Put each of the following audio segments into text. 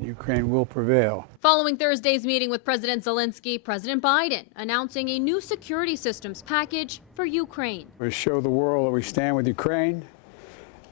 Ukraine will prevail. Following Thursday's meeting with President Zelenskyy, President Biden announcing a new security systems package for Ukraine. We show the world that we stand with Ukraine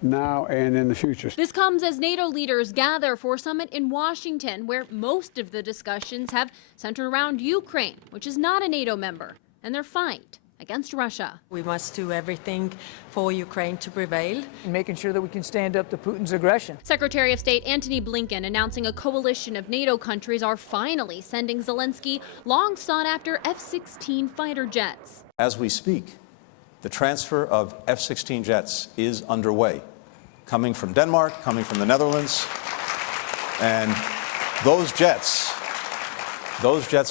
now and in the future. This comes as NATO leaders gather for a summit in Washington, where most of the discussions have centered around Ukraine, which is not a NATO member, and their fight against Russia. We must do everything for Ukraine to prevail. Making sure that we can stand up to Putin's aggression. Secretary of State Antony Blinken announcing a coalition of NATO countries are finally sending Zelenskyy long sought after F-16 fighter jets. As we speak, the transfer of F-16 jets is underway, coming from Denmark, coming from the Netherlands, and those jets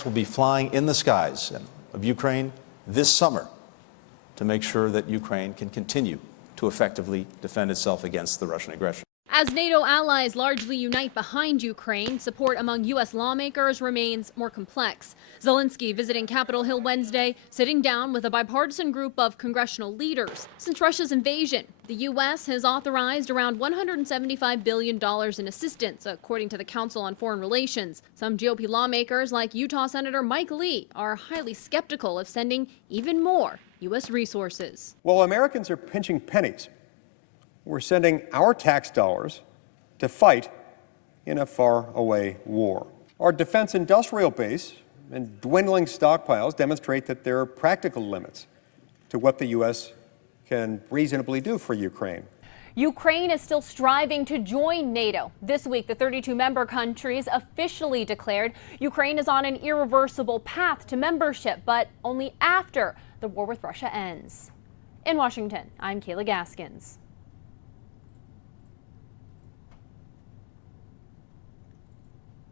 will be flying in the skies of Ukraine this summer to make sure that Ukraine can continue to effectively defend itself against the Russian aggression. As NATO allies largely unite behind Ukraine, support among U.S. lawmakers remains more complex. Zelenskyy visiting Capitol Hill Wednesday, sitting down with a bipartisan group of congressional leaders. Since Russia's invasion, the U.S. has authorized around $175 billion in assistance, according to the Council on Foreign Relations. Some GOP lawmakers, like Utah Senator Mike Lee, are highly skeptical of sending even more U.S. resources. While Americans are pinching pennies, we're sending our tax dollars to fight in a faraway war. Our defense industrial base and dwindling stockpiles demonstrate that there are practical limits to what the U.S. can reasonably do for Ukraine. Ukraine is still striving to join NATO. This week, the 32 member countries officially declared Ukraine is on an irreversible path to membership, but only after the war with Russia ends. In Washington, I'm Kayla Gaskins.